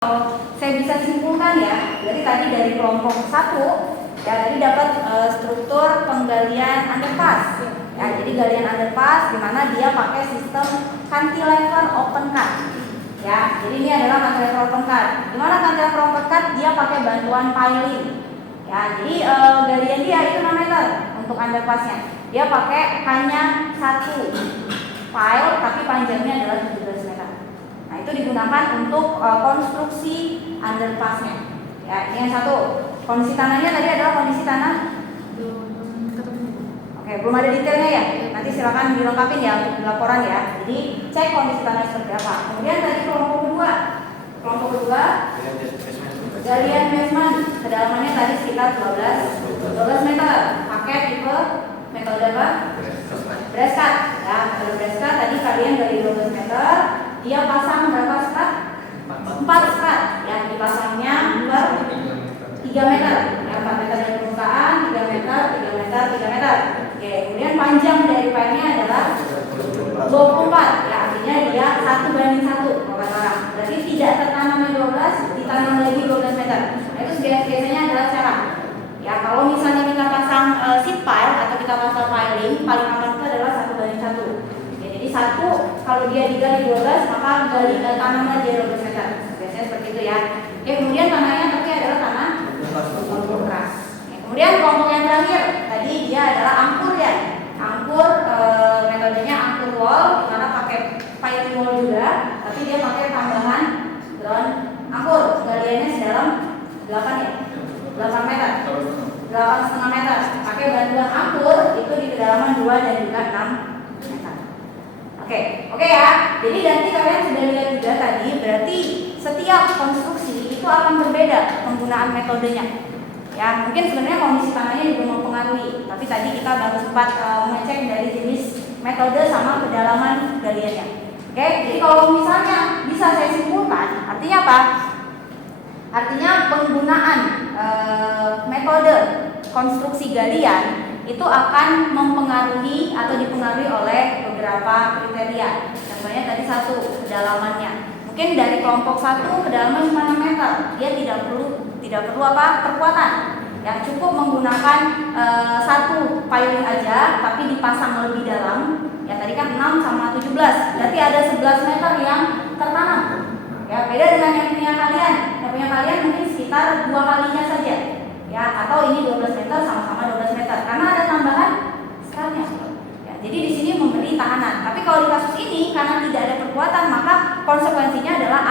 Kalau saya bisa simpulkan ya, jadi tadi dari kelompok 1 ya tadi dapat struktur penggalian underpass. Ya, jadi galian underpass di mana dia pakai sistem cantilever open cut. Ya, jadi ini adalah cantilever open cut. Di mana cantilever open cut dia pakai bantuan piling. Ya, jadi galian dia itu 6 meter untuk underpassnya. Dia pakai hanya 1 pile tapi panjangnya adalah 17 meter. Nah, itu digunakan untuk konstruksi underpassnya. Ya, ini yang satu. Kondisi tanahnya tadi adalah kondisi tanah. Oke, belum ada detailnya ya. Nanti silakan dilengkapin ya untuk di laporan ya. Jadi cek kondisi tanah seperti apa. Kemudian tadi kelompok kedua. Kelompok kedua galian basement. Kedalamannya tadi sekitar 12 meter. Pakai tipe metode apa? Brass cut. Ya, metode brass cut tadi kalian dari 12 meter. Dia pasang berapa serat? 4 serat. Ya, dipasangnya per 3 meter. Ya, 4 meter dari permukaan, 3 meter, 3 meter, 3 meter. Oke, kemudian panjang dari pilenya adalah 24. Ya, artinya dia 1:1 kalau kata orang. Berarti tidak tertanamnya 12, ditanam lagi 12 meter. Nah, itu biasanya adalah cara. Ya, kalau misalnya kita pasang sheet pile atau kita pasang piling, paling aman itu adalah 1:1. Jadi 1 kalau dia digali 12 maka tanamnya dia 12 meter. Biasanya seperti itu ya. Oke, kemudian tanahnya tapi adalah tanah lumpur keras. Kemudian kelompok yang terakhir tadi dia adalah angkur ya. Angkur metodenya angkur wall di mana pakai piling wall juga, tapi dia pakai tambahan ground angkur. Galiannya sedalam 8 ya. 8 meter. 8,5 meter. Pakai bantuan angkur itu di kedalaman 2 dan juga 6 meter. Oke ya. Jadi nanti kalian sudah lihat juga tadi, berarti setiap konstruksi itu akan berbeda penggunaan metodenya. Ya, mungkin sebenarnya kondisi tanahnya juga mempengaruhi, tapi tadi kita baru sempat mengecek dari jenis metode sama kedalaman galiannya. Oke, jadi kalau misalnya bisa saya simpulkan, artinya apa? Artinya penggunaan metode konstruksi galian itu akan mempengaruhi atau dipengaruhi oleh beberapa kriteria. Contohnya tadi 1, kedalamannya. Mungkin dari kelompok 1 kedalaman 5 meter, dia tidak perlu apa? Perkuatan. Yang cukup menggunakan 1 piling aja tapi dipasang lebih dalam. Ya tadi kan 6 sama 17. Berarti ada 11 meter yang tertanam. Ya, beda dengan yang punya kalian. Yang punya kalian mungkin sekitar 2 kalinya saja. Ya, atau ini 12 meter sama-sama 12 meter karena ada tambahan seratnya. Ya, jadi di sini memberi tahanan. Tapi kalau di kasus ini karena tidak ada perkuatan maka konsekuensinya adalah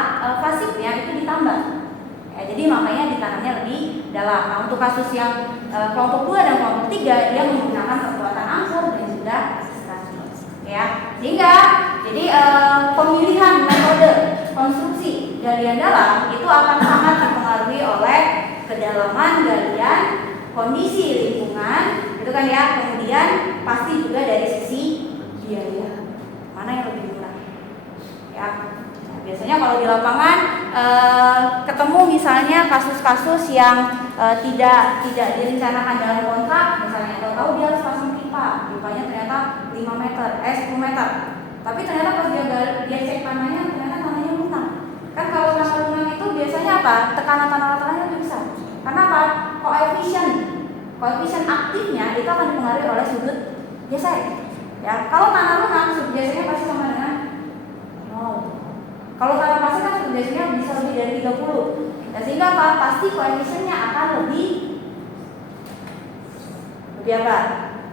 pasifnya itu ditambah. Ya, jadi makanya ditanamnya lebih dalam. Nah, untuk kasus yang kelompok 2 dan kelompok 3 dia menggunakan kekuatan angkur dan juga strati. Ya, sehingga jadi pemilihan metode konstruksi galian dalam itu akan sangat dipengaruhi oleh kedalaman galian, kondisi lingkungan, itu kan ya. Kemudian pasti juga dari sisi biaya, mana yang lebih murah. Ya, nah, biasanya kalau di lapangan ketemu misalnya kasus-kasus yang tidak direncanakan dalam kontrak, misalnya tahu dia harus pasang pipanya ternyata 10 meter, tapi ternyata pas dia cek tanahnya ternyata tanahnya lunak. Kan kalau tanah lunak itu biasanya apa? Tekanan tanahnya lebih besar. Karena apa? Koefisien aktifnya itu akan dipengaruhi oleh sudut geser. Ya, kalau tanah lunak sudut gesernya pasti sama dengan 0. Kalau tanah pasir kan sudut gesernya bisa lebih dari 30. Dan sehingga apa? Pasti koefisiennya akan lebih apa?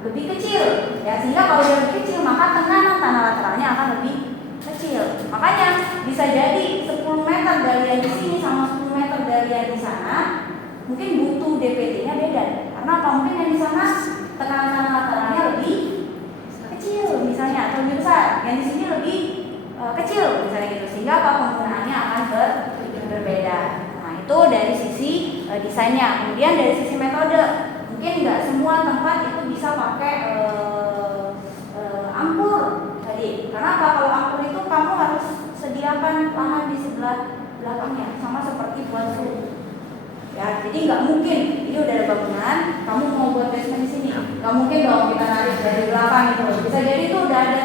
Lebih kecil. Ya, sehingga kalau dia lebih kecil maka tekanan tanah lateralnya akan lebih kecil. Makanya bisa jadi 10 meter galian di sini sama 10 meter galian di sana mungkin butuh DPT-nya beda. Karena apa? Mungkin yang di sana tekanan tanah lateralnya lebih kecil misalnya atau lebih besar. Yang di sini lebih kecil misalnya gitu. Sehingga apa? Penggunaannya akan berbeda. Nah, itu dari sisi desainnya. Kemudian dari sisi metode, mungkin nggak semua tempat itu bisa pakai angkur tadi. Karena apa? Kalau angkur itu kamu harus sediakan lahan di sebelah belakangnya, sama seperti buat roof. Ya, jadi nggak mungkin ini udah ada bangunan, kamu mau buat basement di sini, nggak mungkin dong kita narik dari belakang itu. Bisa jadi itu udah ada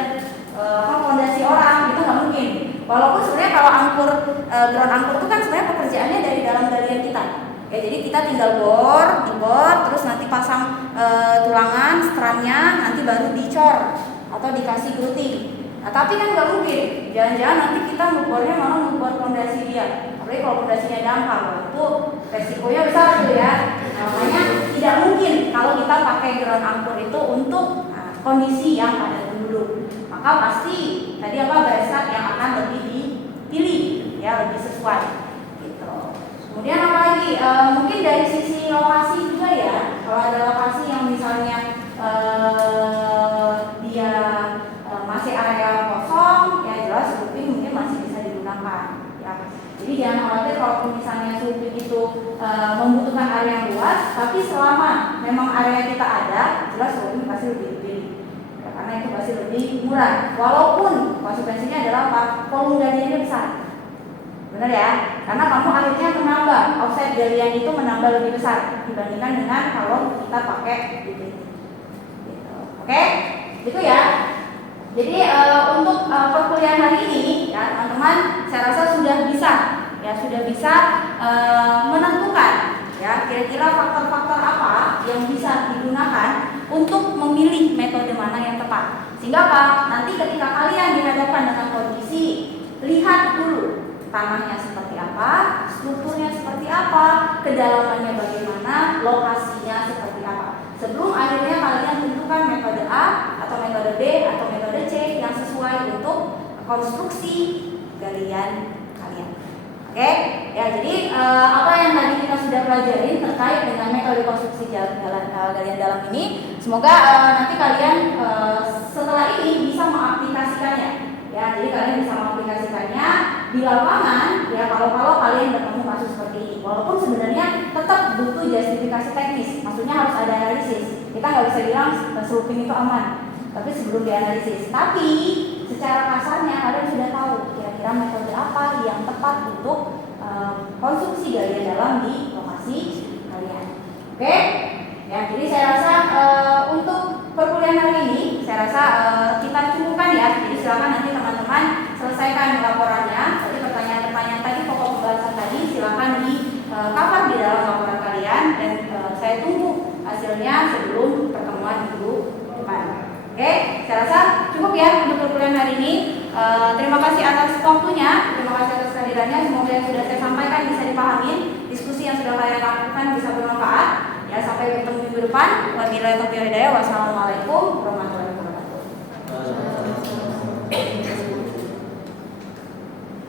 fondasi orang, itu nggak mungkin. walaupun sebenarnya kalau ground angkur itu kan sebenarnya pekerjaannya dari dalam galian kita. Ya, jadi kita tinggal dibor, terus nanti pasang tulangan, strandnya, nanti baru dicor atau dikasih grouting. Nah, tapi kan nggak mungkin, jangan-jangan nanti kita ngebornya malah ngebor fondasi dia. Apalagi kalau fondasinya dangkal, itu resikonya besar tuh ya. Nah, makanya tidak mungkin kalau kita pakai ground angkur itu untuk kondisi yang padat penduduk. Maka pasti tadi bereskat yang akan lebih dipilih, ya lebih sesuai. Gitu. Kemudian apa lagi? Mungkin dari sisi lokasi juga ya. Kalau ada lokasi yang misalnya dia masih area kosong, ya jelas roofing mungkin masih bisa digunakan. Ya. Jadi jangan khawatir kalau misalnya roofing itu membutuhkan area yang luas, tapi selama memang area kita ada, jelas roofing pasti lebih dipilih. Ya, karena itu pasti lebih murah. Walaupun konsekuensinya adalah volume galiannya besar. Benar ya? Karena kamu akhirnya menambah offset galian itu menambah lebih besar dibandingkan dengan kalau kita pakai gitu. Oke? Gitu ya. Jadi untuk perkuliahan hari ini ya teman-teman saya rasa sudah bisa menentukan ya kira-kira faktor-faktor apa yang bisa digunakan untuk memilih metode mana yang tepat. Sehingga nanti ketika kalian dihadapkan dengan kondisi, lihat dulu tanahnya seperti apa, strukturnya seperti apa, kedalamannya bagaimana, lokasinya seperti apa. Sebelum akhirnya kalian tentukan metode A atau metode B atau metode C yang sesuai untuk konstruksi galian kalian. Oke? Ya, jadi apa yang tadi kita sudah pelajari terkait dengan metode konstruksi galian dalam ini, semoga nanti kalian setelah ini bisa mengaplikasikannya. Ya, jadi kalian bisa mengaplikasikannya di lapangan. Ya, kalau kalian bertemu kasus seperti ini, walaupun sebenarnya tetap butuh justifikasi teknis. Maksudnya harus ada analisis. Kita nggak bisa bilang roofing itu aman, tapi sebelum dianalisis. Tapi secara kasarnya kalian sudah tahu kira-kira metode apa yang tepat untuk konstruksi galian dalam di lokasi kalian. Oke? Ya, jadi saya rasa untuk perkuliahan hari ini saya rasa kita cukupkan ya. Jadi silakan nanti teman-teman selesaikan laporannya. Jadi pertanyaan-pertanyaan tadi, pokok pembahasan tadi silakan di cover di dalam laporan kalian dan saya tunggu hasilnya sebelum pertemuan minggu depan. Oke, saya rasa cukup ya untuk perkuliahan hari ini. Terima kasih atas waktunya, terima kasih atas kehadirannya. Semoga yang sudah saya sampaikan bisa dipahami, diskusi yang sudah kalian lakukan bisa bermanfaat. Ya, sampai bertemu minggu depan. Wabillahi taufiq wal hidayah. Wassalamualaikum.